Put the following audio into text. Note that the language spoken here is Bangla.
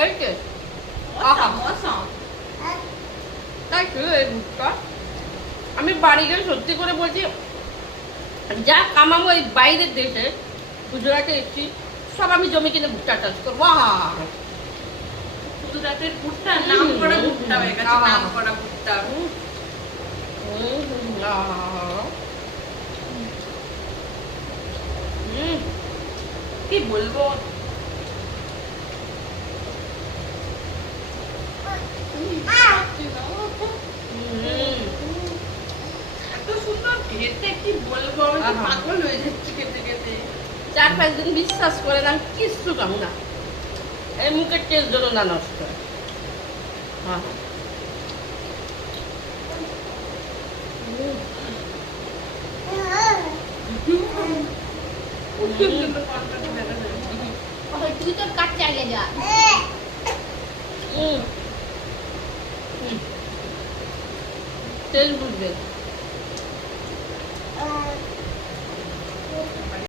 এই যে তাই তো এই ভুট্টা আমি বাড়ি গিয়ে সত্যি করে বলছি যা কামাবো এই বাইরের দেশে গুজরাটে এসেছি সব আমি জমি কিনে ভুট্টা চাষ করবো। গুজরাটের ভুট্টা নাম করা ভুট্টা হয়ে গেছে, নাম করা ভুট্টা। কি বলবো, এত সুন্দর খেতে, কি বলবো, আমি তো পাগল হয়ে যাচ্ছি খেতে খেতে। 4-5 দিন বিশ্বাস করে না কিচ্ছু খাবো না, এই মুখের টেস্ট জন্য না নষ্ট হয়। হ্যাঁ তুই তোর কাজ চালিয়ে যা। তেল বুঝবে